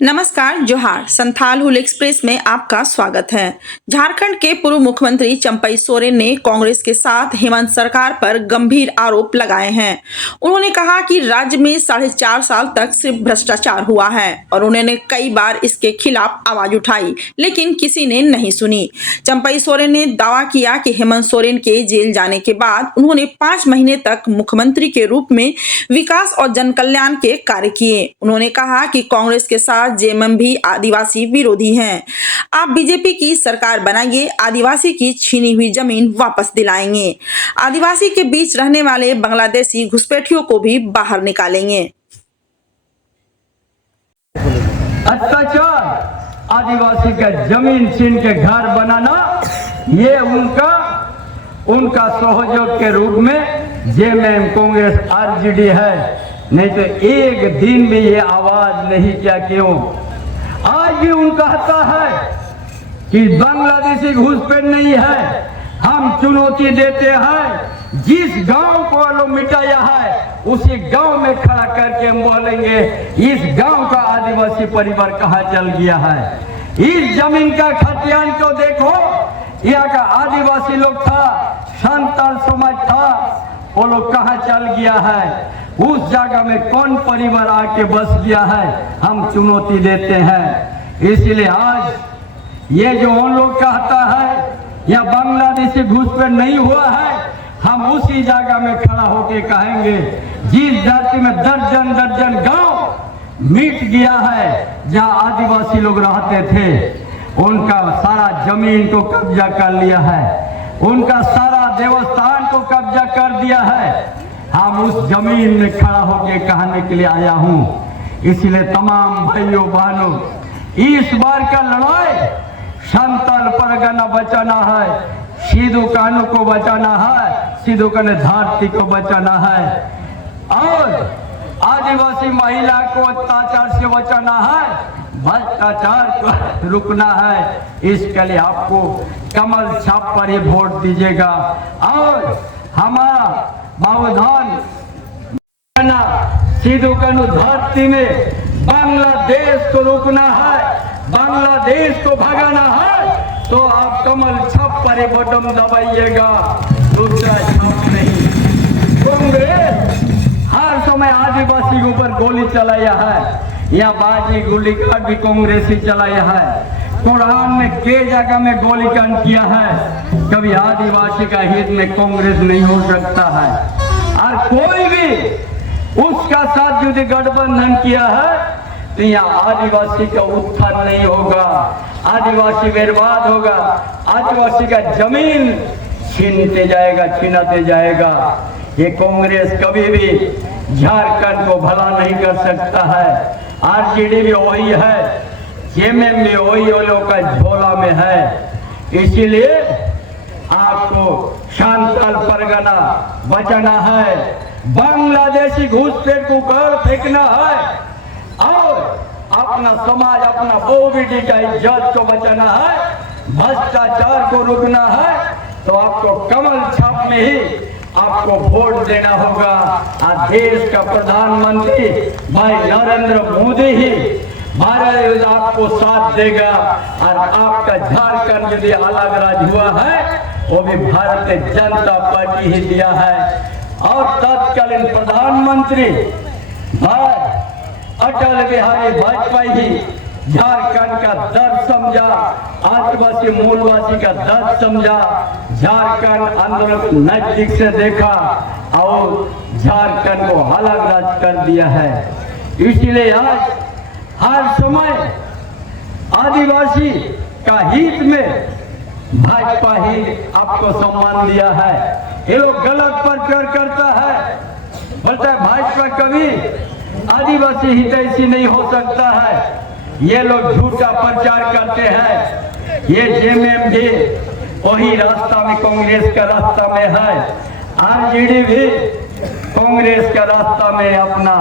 नमस्कार, जोहार। संथाल हुल एक्सप्रेस में आपका स्वागत है। झारखंड के पूर्व मुख्यमंत्री चंपई सोरेन ने कांग्रेस के साथ हेमंत सरकार पर गंभीर आरोप लगाए हैं। उन्होंने कहा कि राज्य में 4.5 साल तक सिर्फ भ्रष्टाचार हुआ है और उन्होंने कई बार इसके खिलाफ आवाज उठाई, लेकिन किसी ने नहीं सुनी। चंपई सोरेन ने दावा किया कि हेमंत सोरेन के जेल जाने के बाद उन्होंने 5 महीने तक मुख्यमंत्री के रूप में विकास और जन कल्याण के कार्य किए। उन्होंने कहा कि कांग्रेस के साथ जेएमएम भी आदिवासी विरोधी हैं। आप बीजेपी की सरकार बनाइए, आदिवासी की छीनी हुई जमीन वापस दिलाएंगे। आदिवासी के बीच रहने वाले बांग्लादेशी घुसपैठियों को भी बाहर निकालेंगे। अत्याचार, आदिवासी का जमीन छीन के घर बनाना, ये उनका सहयोग के रूप में जेएमएम कांग्रेस आरजेडी है। नहीं तो एक दिन भी ये आवाज नहीं किया। क्यों? आज भी उनका कहता है कि बांग्लादेशी घुसपैठ नहीं है। हम चुनौती देते हैं, जिस गांव को लोग मिटाया है उसी गांव में खड़ा करके हम बोलेंगे इस गांव का आदिवासी परिवार कहाँ चल गया है। इस जमीन का खतियान को देखो, यहाँ का आदिवासी लोग था, संताल समाज था, वो लोग कहाँ चल गया है। उस जगह में कौन परिवार आके बस गया है, हम चुनौती देते हैं। इसलिए आज ये जो उन लोग कहता है या बांग्लादेशी घुसपैठ नहीं हुआ है, हम उसी जगह में खड़ा होके कहेंगे जिस धरती में दर्जन गांव मिट गया है, जहां आदिवासी लोग रहते थे, उनका सारा जमीन को कब्जा कर लिया है, उनका सारा देवस्थान को कब्जा कर दिया है। हम उस जमीन में खड़ा होकर कहने के लिए आया हूं। इसलिए तमाम भाइयों बहनों, इस बार का लड़ाई संथाल परगना बचाना है, सिद्धू कान्हू को बचाना है, सिद्धू कान्हू धरती को बचाना है और आदिवासी महिला को अत्याचार से बचाना है, भ्रष्टाचार को रुकना है। इसके लिए आपको कमल छाप पर ही वोट दीजिएगा और हमारा बाबूधान सिद्धू कान्हू धरती में बांग्लादेश को रोकना है, बांग्लादेश को भगाना है, तो आप कमल छाप पर ही बटन दबाइएगा, दूसरा छाप नहीं। कांग्रेस हर समय आदिवासी के ऊपर गोली चलाया है, या बाजी गोली काट भी कांग्रेस ही चलाया है। कुरान में कई जगह में गोली कांड किया है। कभी आदिवासी का हित में कांग्रेस नहीं हो सकता है, और कोई भी उसका साथ यदि गठबंधन किया है तो यहाँ आदिवासी का उत्थान नहीं होगा, आदिवासी बर्बाद होगा, आदिवासी का जमीन छीनते जाएगा। ये कांग्रेस कभी भी झारखंड को भला नहीं कर सकता है। आरजेडी भी वही है, जेएमएम भी वही लोग का झोला में है। इसीलिए आपको संथाल परगना बचाना है, बांग्लादेशी घुसपैठ को कर फेंकना है और अपना समाज, अपना बहू बेटी का इज्जत को बचाना है, भ्रष्टाचार को रोकना है। तो आपको कमल छाप में ही आपको वोट देना होगा। आज देश का प्रधानमंत्री भाई नरेंद्र मोदी ही भारत आपको साथ देगा, और आपका झारखंड यदि अलग राज्य हुआ है वो भी भारतीय जनता पार्टी ही दिया है। और तत्कालीन प्रधानमंत्री भाई अटल बिहारी वाजपेयी ही झारखंड का दर्द समझा, आदिवासी मूलवासी का दर्द समझा, झारखंड आंदोलन नजदीक से देखा और झारखंड को अलग राज्य कर दिया है। इसलिए आज हर समय आदिवासी का हित में भाजपा ही आपको सम्मान दिया है। ये लोग गलत प्रचार करता है, बोलता है भाजपा कभी आदिवासी हितैषी नहीं हो सकता है। ये लोग झूठा प्रचार करते हैं। ये जेएमएम भी वही रास्ता में, कांग्रेस का रास्ता में है, आरजेडी भी कांग्रेस का रास्ता में अपना